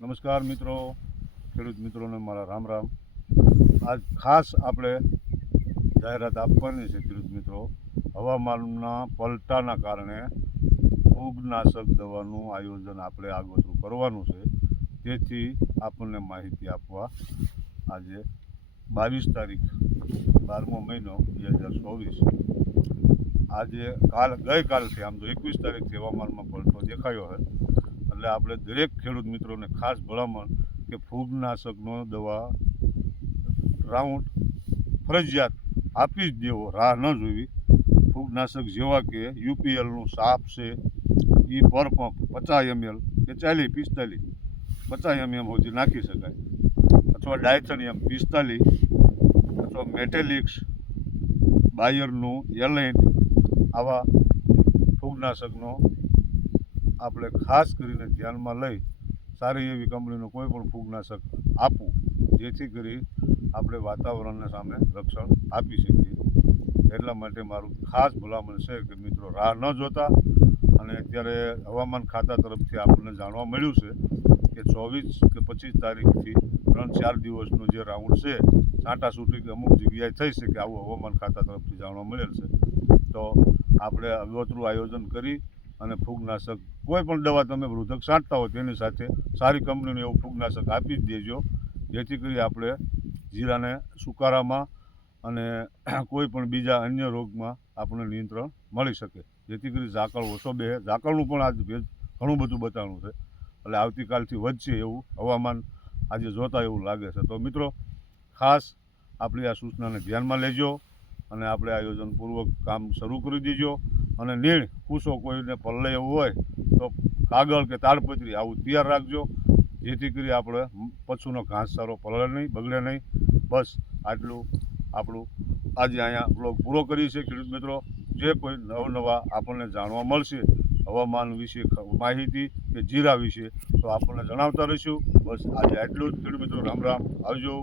નમસ્કાર મિત્રો, ખેડૂત મિત્રોને મારા રામ રામ. આજ ખાસ આપણે જાહેરાત આપવાની છે ખેડૂત મિત્રો. હવામાનના પલટાના કારણે ફૂગનાશક દવાનું આયોજન આપણે આગોતરું કરવાનું છે. તેથી આપણને માહિતી આપવા આજે 22 તારીખ 12મો મહિનો 2024 આજે ગઈકાલથી આમ તો 21 તારીખથી હવામાનમાં પલટો દેખાયો છે. એટલે આપણે દરેક ખેડૂત મિત્રોને ખાસ ભલામણ કે ફૂગનાશકનો દવા રાઉન્ડ ફરજિયાત આપી જ દેવો, રાહ ન જોવી. ફૂગનાશક જેવા કે યુપીએલનું સાપ છે એ પર પંપ 50 ml કે 40-45 50 mm સુધી નાખી શકાય, અથવા ડાયથેનિયમ 45 અથવા મેટેલિક્સ બાયરનું એલેન્ટ આવા ફૂગનાશકનો આપણે ખાસ કરીને ધ્યાનમાં લઈ સારી એવી કંપનીનું કોઈ પણ ફૂગનાશક આપવું, જેથી કરી આપણે વાતાવરણને સામે રક્ષણ આપી શકીએ. એટલા માટે મારું ખાસ ભલામણ છે કે મિત્રો રાહ ન જોતા. અને અત્યારે હવામાન ખાતા તરફથી આપણને જાણવા મળ્યું છે કે 24 કે 25 તારીખથી 3-4 દિવસનો જે રાઉન્ડ છે છાંટાછૂટી કે અમુક જગ્યાએ થઈ છે કે આવું હવામાન ખાતા તરફથી જાણવા મળેલ છે. તો આપણે આગોતરું આયોજન કરી અને ફૂગનાશક કોઈ પણ દવા તમે વૃદ્ધક છાંટતા હોય તેની સાથે સારી કંપનીનું એવું ફૂગનાશક આપી જ દેજો, જેથી કરી આપણે જીરાને સુકારામાં અને કોઈ પણ બીજા અન્ય રોગમાં આપણને નિયંત્રણ મળી શકે, જેથી કરી ઝાકળ ઓછો બે. ઝાકળનું પણ આજ ઘણું બધું બતાવવાનું છે, એટલે આવતીકાલથી વધશે એવું હવામાન આજે જોતા એવું લાગે છે. તો મિત્રો ખાસ આપણી આ સૂચનાને ધ્યાનમાં લેજો અને આપણે આયોજનપૂર્વક કામ શરૂ કરી દેજો. અને નીણ કૂસો કોઈને પલ્લે એવું હોય તો કાગળ કે તાડપત્રી આવું તૈયાર રાખજો, જેથી કરી આપણે પશુનો ઘાસચારો પલળે નહીં, બગડે નહીં. બસ આટલું આપણું આજે અહીંયા બ્લોગ પૂરો કરી છે ખેડૂત મિત્રો. જે કોઈ નવા આપણને જાણવા મળશે હવામાન વિશે માહિતી કે જીરા વિશે તો આપણને જણાવતા રહીશું. બસ આજે આટલું જ ખેડૂત મિત્રો. રામ રામ, આવજો.